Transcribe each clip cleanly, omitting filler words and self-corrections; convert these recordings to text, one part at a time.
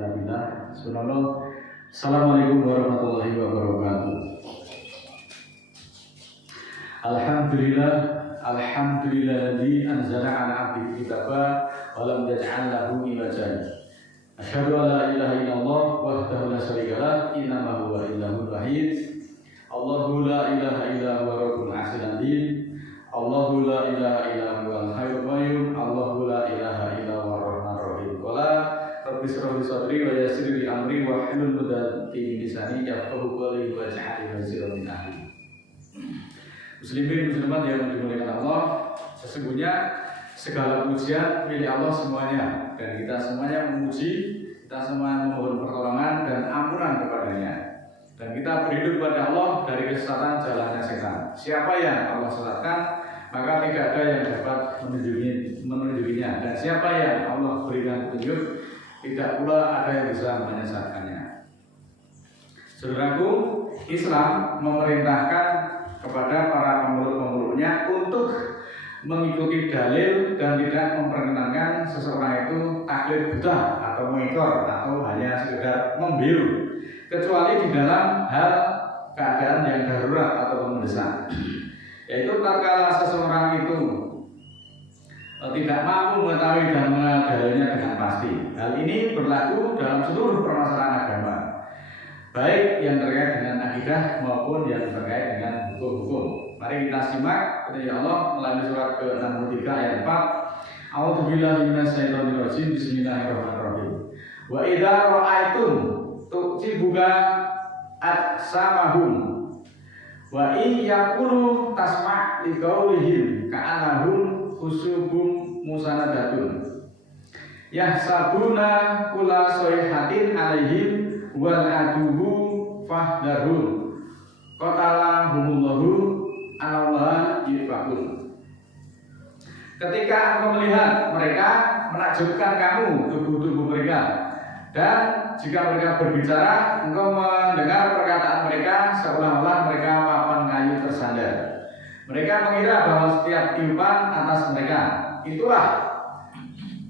Bismillah. Assalamualaikum warahmatullahi wabarakatuh. Alhamdulilladzi anzala 'ala 'abdihi kitaba wa lam yaj'al lahu iwajan. Asyhadu an la ilaha illallah wahdahu la syarika lah, innama huwa ilahul wahid. Allahu la ilaha illa huwa rabbul 'arsyil 'azim. Allahu la ilaha illa huwal hayyul qayyum. Allahu la ilaha illa huwar rahmanur rahim. Qala rabbi shrah li sadri wa yassir li amri wa hlul 'uqdatam min lisani yafqahu qawli waj'al wazira min ahli. Muslimin muslimat yang dimuliakan Allah, sesungguhnya segala pujian milik Allah semuanya, dan kita semuanya memuji, kita semua memohon pertolongan dan ampunan kepadanya, dan kita berhidup kepada Allah dari kesesatan jalannya setan. Siapa yang Allah sesatkan, maka tidak ada yang dapat menunjukinya, dan siapa yang Allah berikan petunjuk, tidak pula ada yang bisa menyesatkannya. Saudaraku, Islam memerintahkan kepada para pemeluk-pemeluknya untuk mengikuti dalil dan tidak memperkenankan seseorang itu taklid buta atau mengikor atau hanya sekedar membiru, kecuali di dalam hal keadaan yang darurat atau mendesak, yaitu tatkala seseorang itu tidak mampu mengetahui dan mengadalinya dengan pasti. Hal ini berlaku dalam seluruh permasalahan agama, baik yang terkait dengan akidah maupun yang terkait dengan hukum-hukum. Mari kita simak kepada Allah melalui surat ke-63 ayat 4. A'udzubillahi minasyaitonir rajim. Bismillahirrahmanirrahim. Wa idza ra'aitum tu'jibuka ajsamahum wa in yaqulu tasma' liqaulihim ka'annahum khusyubun musanadatun yahsabuna kulla sayhatin 'alaihim wal aduhu fahdharun qatalahumullahu anallah yifakun. Ketika engkau melihat mereka menakjubkan kamu, tubuh-tubuh mereka, dan jika mereka berbicara, engkau mendengar perkataan mereka seolah-olah mereka papan kayu tersandar. Mereka mengira bahwa setiap tiupan atas mereka itulah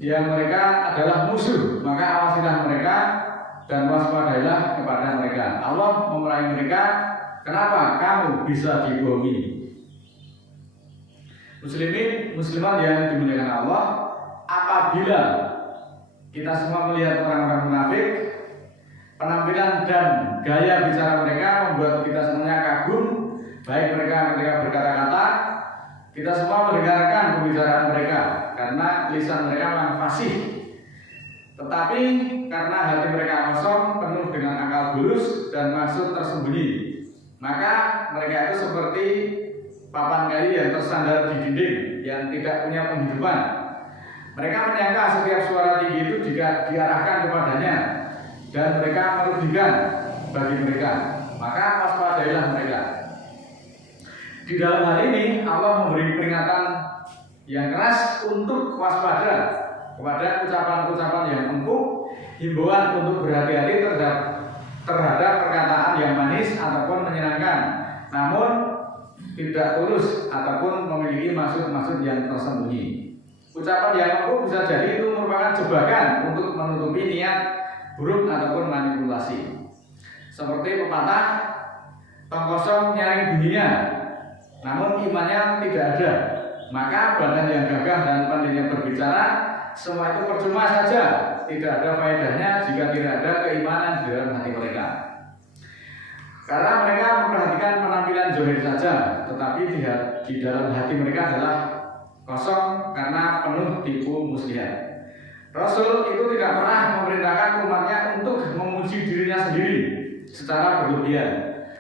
yang mereka adalah musuh, maka awasilah mereka dan waspadailah kepada mereka. Allah memerangi mereka. Kenapa kamu bisa dibohongi? Muslimin, muslimat yang dimuliakan Allah, apabila kita semua melihat orang-orang munafik, penampilan dan gaya bicara mereka membuat kita semuanya kagum, baik mereka ketika berkata-kata, kita semua mendengarkan pembicaraan mereka karena lisan mereka memang fasih. Tetapi karena hati mereka kosong, penuh dengan akal bulus dan maksud tersembunyi, maka mereka itu seperti papan kayu yang tersandar di dinding yang tidak punya penghidupan. Mereka menyangka setiap suara tinggi itu jika diarahkan kepadanya dan mereka merugikan bagi mereka, maka waspadailah mereka. Di dalam hal ini Allah memberi peringatan yang keras untuk waspada kepada ucapan-ucapan yang empuk, himbauan untuk berhati-hati terhadap perkataan yang manis ataupun menyenangkan, namun tidak tulus ataupun memiliki maksud-maksud yang tersembunyi. Ucapan yang empuk bisa jadi itu merupakan jebakan untuk menutupi niat buruk ataupun manipulasi. Seperti pepatah, tong kosong nyaring bunyinya, namun imannya tidak ada. Maka badan yang gagah dan pandainya berbicara, semua itu percuma saja, tidak ada faedahnya jika tidak ada keimanan di dalam hati mereka. Karena mereka memperhatikan penampilan zahir saja, tetapi di dalam hati mereka adalah kosong karena penuh tipu muslihat. Rasul itu tidak pernah memerintahkan umatnya untuk memuji dirinya sendiri secara berlebihan.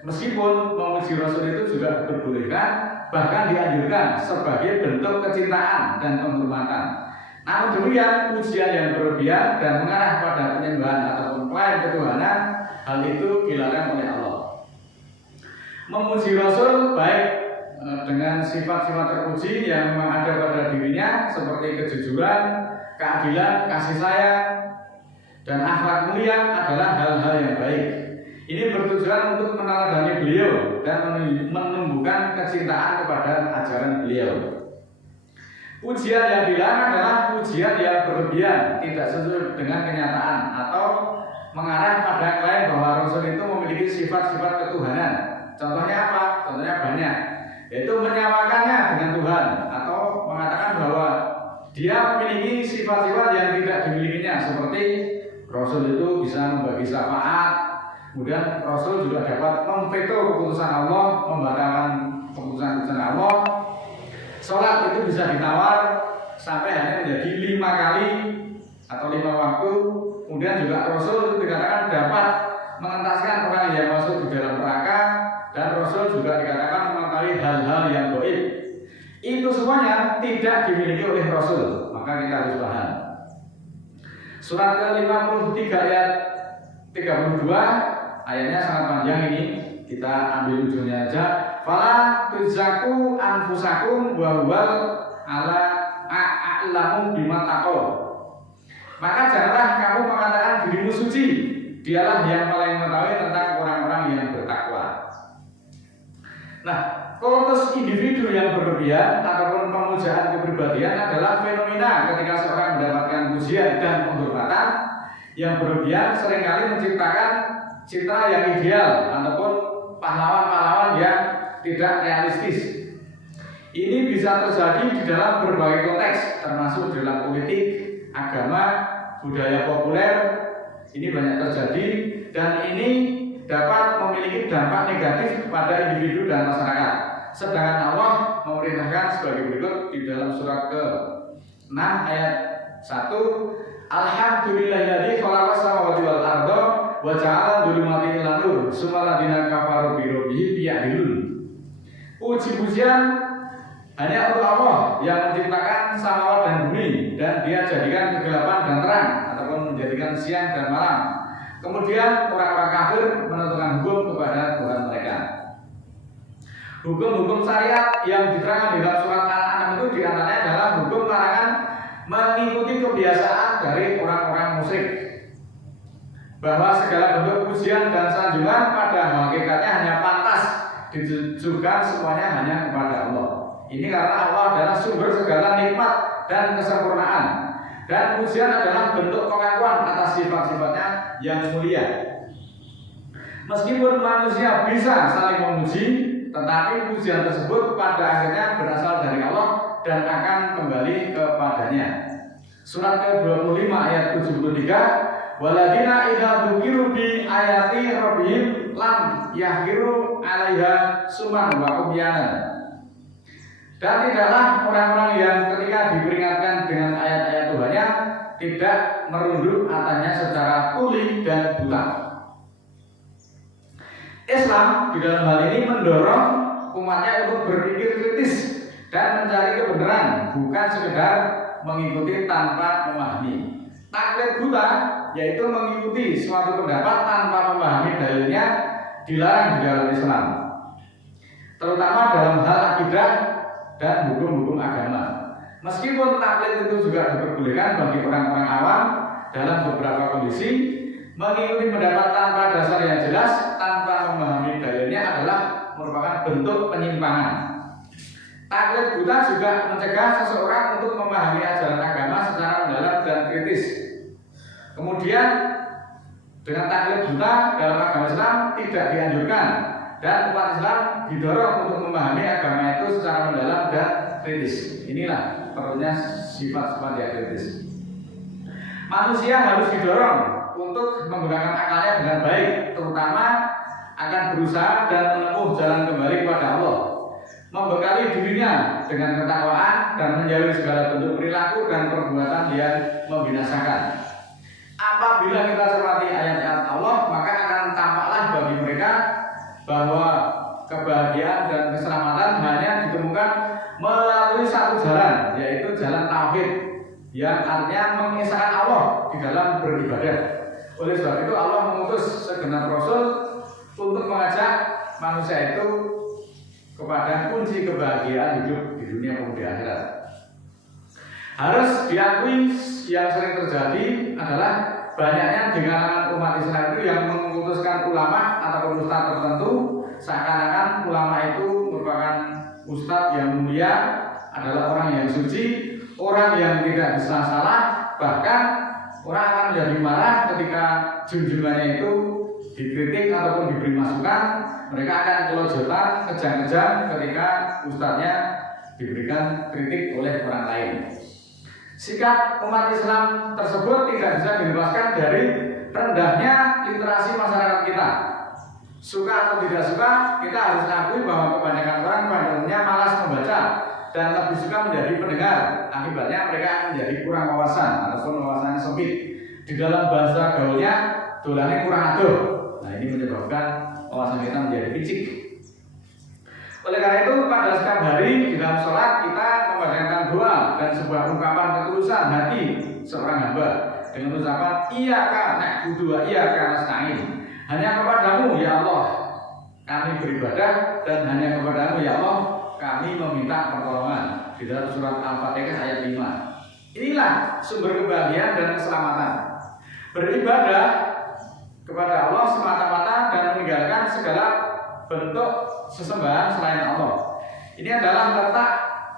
Meskipun memuji Rasul itu juga diperbolehkan, bahkan dianjurkan sebagai bentuk kecintaan dan penghormatan. Namun demikian, pujian yang berlebihan dan mengarah pada penyembahan ataupun klaim ketuhanan, hal itu dilarang oleh Allah. Memuji Rasul baik dengan sifat-sifat terpuji yang memang ada pada dirinya, seperti kejujuran, keadilan, kasih sayang, dan akhlak mulia adalah hal-hal yang baik. Ini bertujuan untuk meneladani beliau dan menumbuhkan kecintaan kepada ajaran beliau. Pujian yang dilarang adalah pujian yang berlebihan, tidak sesuai dengan kenyataan, atau mengarah pada klaim bahwa Rasul itu memiliki sifat-sifat ketuhanan. Contohnya apa? Contohnya banyak, yaitu menyamakannya dengan Tuhan atau mengatakan bahwa dia memiliki sifat-sifat yang tidak dimilikinya, seperti Rasul itu bisa membagi syafaat, kemudian Rasul juga dapat memveto keputusan Allah, membatalkan keputusan Allah. Sholat itu bisa ditawar sampai hanya menjadi 5 kali atau 5 waktu. Kemudian juga Rasul itu dikatakan dapat mengentaskan orang yang masuk di dalam neraka, dan Rasul juga dikatakan mengetahui hal-hal yang gaib. Itu semuanya tidak dimiliki oleh Rasul, maka kita harus paham. Surat ke-53 ayat 32, ayatnya sangat panjang ini, kita ambil ujungnya aja. Fala tuzaku anfusakum wa huwal ala a'lamu bima taqul. Maka janganlah kamu mengatakan dirimu suci, dialah yang paling mengetahui tentang orang-orang yang bertakwa. Nah, kultus individu yang berlebihan ataupun pemujaan kepribadian adalah fenomena ketika seorang mendapatkan pujian dan penghormatan yang berlebihan, seringkali menciptakan citra yang ideal ataupun pahlawan-pahlawan yang tidak realistis. Ini bisa terjadi di dalam berbagai konteks, termasuk dalam politik, agama, budaya populer. Ini banyak terjadi, dan ini dapat memiliki dampak negatif kepada individu dan masyarakat. Sedangkan Allah memerintahkan sebagai berikut di dalam surat ke-6 ayat 1, Alhamdulillahilladzi khalaqas samawati wal arda wa ja'ala dzulumati wan nur summa ladina kafaru bi rabbihim ya'dilun. Puji-pujian hanya untuk Allah yang menciptakan samawat dan bumi, dan Dia jadikan kegelapan dan terang ataupun menjadikan siang dan malam. Kemudian orang-orang kafir menentukan hukum kepada Tuhan mereka. Hukum-hukum syariat yang diterangkan di dalam surat Al-An'am itu diantaranya adalah hukum larangan mengikuti kebiasaan dari orang-orang musyrik, bahwa segala bentuk pujian dan sanjungan pada hakikatnya hanya pantas ditujukan semuanya hanya kepada Allah. Ini karena Allah adalah sumber segala nikmat dan kesempurnaan, dan pujian adalah bentuk pengakuan atas sifat-sifatnya yang mulia. Meskipun manusia bisa saling memuji, tetapi pujian tersebut pada akhirnya berasal dari Allah dan akan kembali kepadanya. Surat ke-25 ayat 73, waladina idza dzukiru bi ayati rabbihim lam yahkiru 'alaiha summan wa umyanan. Dan tidaklah orang-orang yang ketika diperingatkan dengan ayat-ayat Tuhannya tidak merunduk matanya secara tuli dan buta. Islam di dalam hal ini mendorong umatnya untuk berpikir kritis dan mencari kebenaran, bukan sekedar mengikuti tanpa memahami. Taklid buta, yaitu mengikuti suatu pendapat tanpa memahami dalilnya, dilarang di dalam Islam, terutama dalam hal akidah dan hukum-hukum agama. Meskipun taklid itu juga diperbolehkan bagi orang-orang awam dalam beberapa kondisi, mengikuti pendapat tanpa dasar yang jelas, tanpa memahami dalilnya adalah merupakan bentuk penyimpangan. Taklid buta juga mencegah seseorang untuk memahami ajaran agama secara mendalam dan kritis. Kemudian dengan taklid buta dalam agama Islam tidak dianjurkan, dan umat Islam didorong untuk memahami agama itu secara mendalam dan kritis. Inilah perlunya sifat-sifat yang kritis. Manusia harus didorong untuk menggunakan akalnya dengan baik, terutama akan berusaha dan menempuh jalan kembali kepada Allah, membekali dirinya dengan ketakwaan dan menjauhi segala bentuk perilaku dan perbuatan yang membinasakan. Apabila kita cermati ayat-ayat Allah, maka akan tampaklah bagi mereka bahwa kebahagiaan dan keselamatan hanya ditemukan melalui satu jalan, yaitu jalan tauhid, yang artinya mengesahkan Allah di dalam beribadah. Oleh sebab itu Allah mengutus segenap Rasul untuk mengajak manusia itu kepada kunci kebahagiaan hidup di dunia maupun di akhirat. Harus diakui yang sering terjadi adalah banyaknya di kalangan umat Islam itu yang mengutuskan ulama ataupun ustadz tertentu, seakan-akan ulama itu merupakan ustadz yang mulia, adalah orang yang suci, orang yang tidak bisa salah, bahkan Orang akan menjadi marah ketika junjungannya itu dikritik ataupun diberi masukan. Mereka akan kelojotan, kejang-kejang ketika ustadznya diberikan kritik oleh orang lain. Sikap umat Islam tersebut tidak bisa dilepaskan dari rendahnya literasi masyarakat kita. Suka atau tidak suka, kita harus akui bahwa kebanyakan orang pada umumnya malas membaca dan lebih suka menjadi pendengar. Akibatnya mereka menjadi kurang wawasan ataupun wawasannya sempit. Di dalam bahasa gaulnya, dolannya kurang adoh. Nah, ini menyebabkan wawasan kita menjadi picik. Oleh karena itu, pada setiap hari di dalam sholat kita membacakan doa dan sebuah ungkapan ketulusan hati seorang hamba dengan ucapan iyyaka na'budu wa iyyaka nasta'in. Hanya kepadamu ya Allah kami beribadah dan hanya kepadamu ya Allah kami meminta pertolongan. Di dalam surat Al-Fatihah ayat 5. Inilah sumber kebahagiaan dan keselamatan. Beribadah kepada Allah semata-mata dan meninggalkan segala bentuk sesembahan selain Allah. Ini adalah letak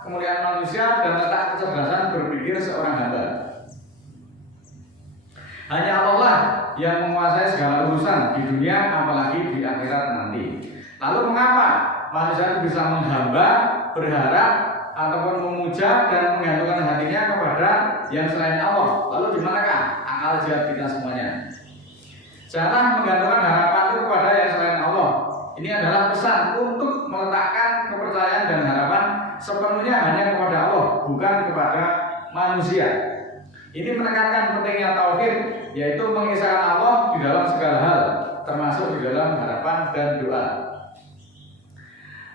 kemuliaan manusia dan letak kecerdasan berpikir seorang hamba. Hanya Allah lah yang menguasai segala urusan di dunia apalagi di akhirat nanti. Lalu mengapa manusia itu bisa menghamba, berharap ataupun memuja dan menggantungkan hatinya kepada yang selain Allah? Lalu di manakah akal sehat kita semuanya? Jangan menggantungkan harapan itu kepada yang selain Allah. Ini adalah pesan untuk meletakkan kepercayaan dan harapan sepenuhnya hanya kepada Allah, bukan kepada manusia. Ini menekankan pentingnya tauhid, yaitu mengisahkan Allah di dalam segala hal, termasuk di dalam harapan dan doa.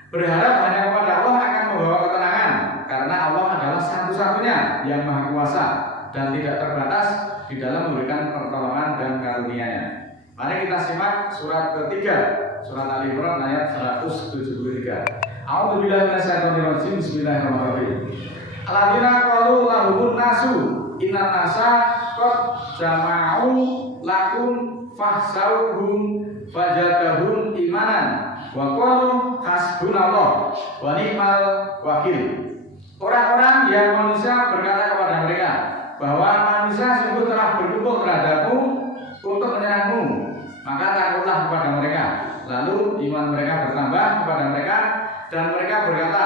Berharap hanya kepada Allah akan membawa ketenangan, karena Allah adalah satu-satunya yang maha kuasa dan tidak terbatas di dalam memberikan pertolongan dan karunia-Nya. Mari kita simak surat ketiga, surat Ali Imran ayat 173. A'udzubillahi minasyaitonir rajim. Bismillahirrahmanirrahim. Alladzina qalu lahumun nasu innan nasa qad jama'u lakum fahsauhum fajadahum imanan wa qalu hasbunallah wa ni'mal wakil. Orang-orang yang manusia berkata kepada mereka bahwa manusia sungguh telah berkumpul terhadapmu untuk menyerangmu, maka takutlah kepada mereka. Lalu iman mereka bertambah kepada mereka dan mereka berkata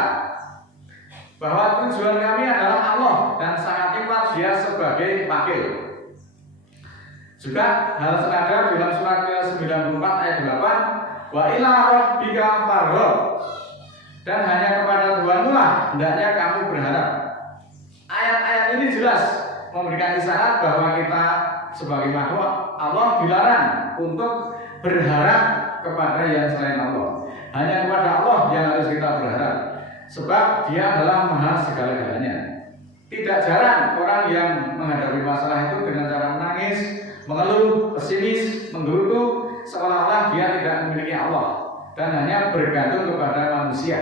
bahwa tujuan kami adalah Allah dan sangat nikmat Dia sebagai wakil. Juga hal senada dalam surat ke-94 ayat 8, wa ila rabbika farghab, dan hanya kepada Tuhanmu lah hendaknya kamu berharap. Ayat-ayat ini jelas memberikan isyarat bahwa kita sebagai makhluk Allah dilarang untuk berharap kepada yang selain Allah. Hanya kepada Allah yang harus kita berharap, sebab Dia adalah maha segala-galanya. Tidak jarang orang yang menghadapi masalah itu dengan cara menangis, mengeluh, pesimis, menggerutu, seolah-olah dia tidak memiliki Allah dan hanya bergantung kepada manusia.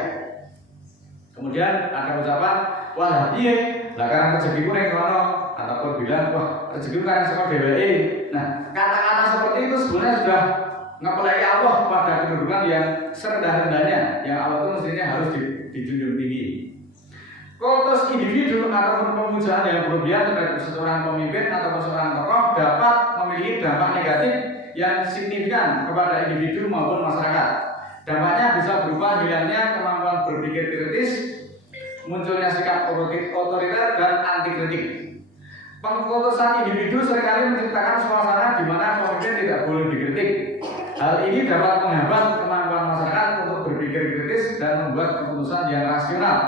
Kemudian ada ucapan, wah iya, lah karena rezekiku ning kono, ataupun bilang, wah rezekiku kan saka dheweke. Nah, kata-kata seperti itu sebenarnya sudah ngepelai Allah pada kedudukan yang serendah-rendahnya, yang Allah itu mestinya harus dijunjung tinggi. Kultus individu ataupun pemujaan yang berlebihan terhadap seorang pemimpin ataupun seorang tokoh dapat memiliki dampak negatif yang signifikan kepada individu maupun masyarakat. Dampaknya bisa berupa hilangnya kemampuan berpikir kritis, munculnya sikap otoriter dan anti kritik. Pengkultusan individu seringkali menciptakan suasana di mana pemimpin tidak boleh dikritik. Hal ini dapat menghambat kemampuan masyarakat untuk berpikir kritis dan membuat keputusan yang rasional.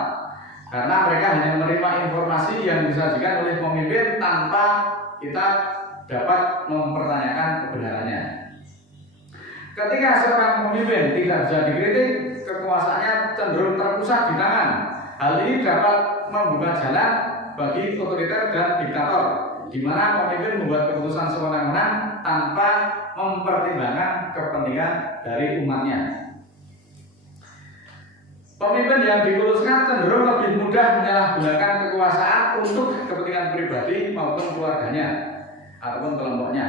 Karena mereka hanya menerima informasi yang disajikan oleh pemimpin tanpa kita dapat mempertanyakan kebenarannya. Ketika seorang pemimpin tidak bisa dikritik, kekuasaannya cenderung terpusat di tangan. Hal ini dapat membuka jalan bagi otoriter dan diktator, di mana pemimpin membuat keputusan sewenang-wenang tanpa mempertimbangkan kepentingan dari umatnya. Pemimpin yang dikuluskan cenderung lebih mudah menyalahgunakan kekuasaan untuk kepentingan pribadi maupun keluarganya ataupun kelompoknya.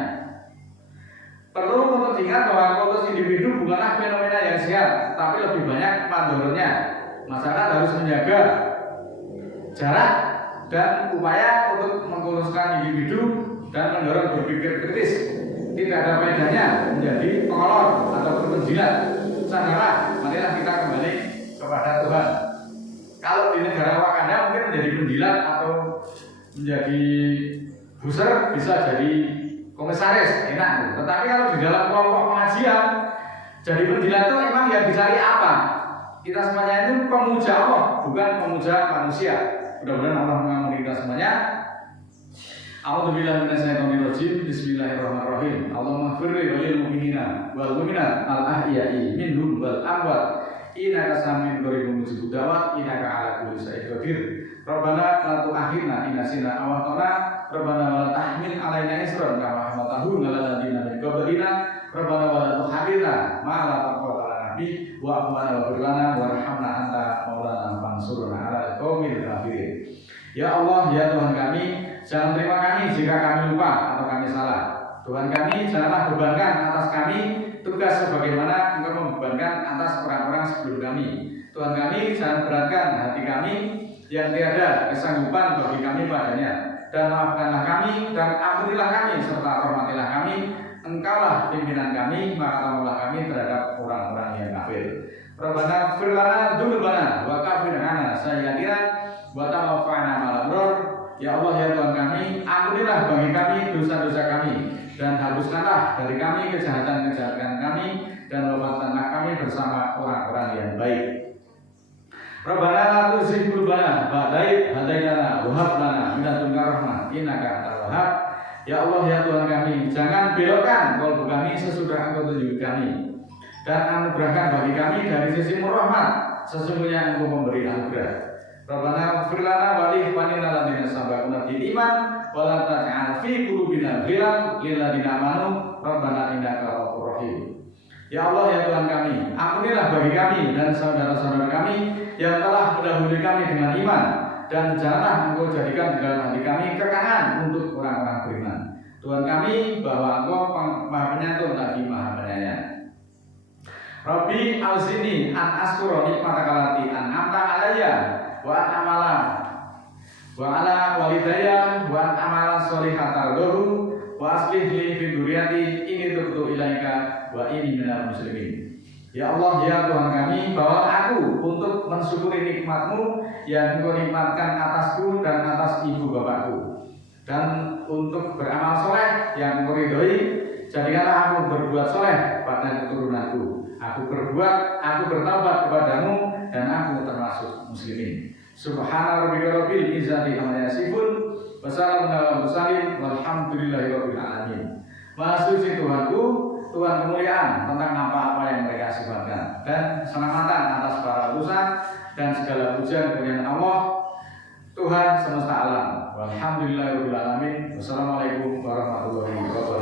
Perlu untuk diingat bahwa kultus individu bukanlah fenomena yang sehat, tapi lebih banyak mandornya. Masyarakat harus menjaga jarak dan upaya untuk mengkuluskan individu dan mendorong berpikir kritis. Tidak ada faedahnya menjadi pengolor atau penjilat. Saudara, marilah kita kembali kepada Tuhan. Kalau di negara Wakanda mungkin menjadi penjilat atau menjadi buser, bisa jadi komisaris, enak. Tetapi kalau di dalam kelompok pengajian, jadi penjilat itu memang yang dicari apa? Kita semuanya itu pemuja Allah, bukan pemuja manusia. Mudah-mudahan Allah mengampuni kita semuanya. A'udzubillahi minasyaitonirrajim. Bismillahirrahmanirrahim. Allahumma firli walil mu'minina wal mu'minat al-ahya'i minhum wal amwat. Innaka sami'un qaribun mujibud da'wat. Innaka 'ala kulli syai'in qadir. Rabbana la tu'akhidna in nasina aw akhtana. Rabbana wa la tahmil 'alaina isran kama hamaltahu 'alal ladzina min qablina. Rabbana wa la tuhammilna ma la taqata lana bihi wa'fu 'anna waghfir lana warhamna anta maulana fansurna 'alal qaumil kafirin. Ya Allah, ya Tuhan kami, jangan terima kami jika kami lupa atau kami salah. Tuhan kami, janganlah bebankan atas kami tugas sebagaimana Engkau membebankan atas orang-orang sebelum kami. Tuhan kami, jangan beratkan hati kami yang tiada kesanggupan bagi kami padanya. Dan maafkanlah kami dan ampunilah kami serta hormatilah kami. Engkaulah pimpinan kami, maka tolonglah kami terhadap orang-orang yang kafir. Rabbana ighfir lana dzunubana wa kaffir 'anna sayyi'atina wa tawaffana ma'al abrar. Ya Allah, ya Tuhan kami, ampunilah bagi kami dosa-dosa kami dan hapuskanlah dari kami kejahatan-kejahatan kami dan wafatkanlah kami bersama orang-orang yang baik. Rabbana la tuzigh qulubana ba'da idh hadaitana wa hab lana min ladunka rahmah innaka antal wahhab. Ya Allah, ya Tuhan kami, jangan belokkan qalbu kami sesudah Engkau tunjuki kami dan anugerahkan bagi kami dari sisimu rahmat, sesungguhnya Engkau memberi anugerah. Rabbana ighfir lana wa li ikhwanina alladziina sabaquna bil iman wa la taj'al fi qulubina ghillan lil ladziina amanu rabbana innaka ghafurur rahim. Ya Allah, ya Tuhan kami, ampunilah bagi kami dan saudara-saudara kami yang telah mendahului kami dengan iman, dan janganlah Engkau jadikan di dalam hati kami kekangan untuk orang-orang beriman. Tuhan kami, bahwa Engkau Maha Penyantun lagi Maha Penyayang. Rabbi auzni an askura nikmataka allati an'amta alayya wa an amala wa ala walidayya wa an amala sholihan tardahu wa aslih li fi dzurriyyati inni tubtu ilaika wa inni minal muslimin. Ya Allah, ya Tuhan kami, bawa aku untuk mensyukuri nikmat-Mu yang Engkau nikmatkan atasku dan atas ibu bapakku, dan untuk beramal soleh yang Engkau ridhoi. Jadikanlah aku berbuat soleh pada keturunanku. Aku bertaubat kepadamu dan aku termasuk muslimin. Subhana rabbika rabbil izzati amma yasifun wa salamun alal mursalin walhamdulillahi rabbil alamin. Maha suci Tuhanku, Tuhan kemuliaan tentang apa-apa yang mereka sifatkan, dan keselamatan atas para utusan dan segala pujian kemuliaan Allah Tuhan semesta alam. Walhamdulillahi rabbil alamin. Wassalamualaikum warahmatullahi wabarakatuh.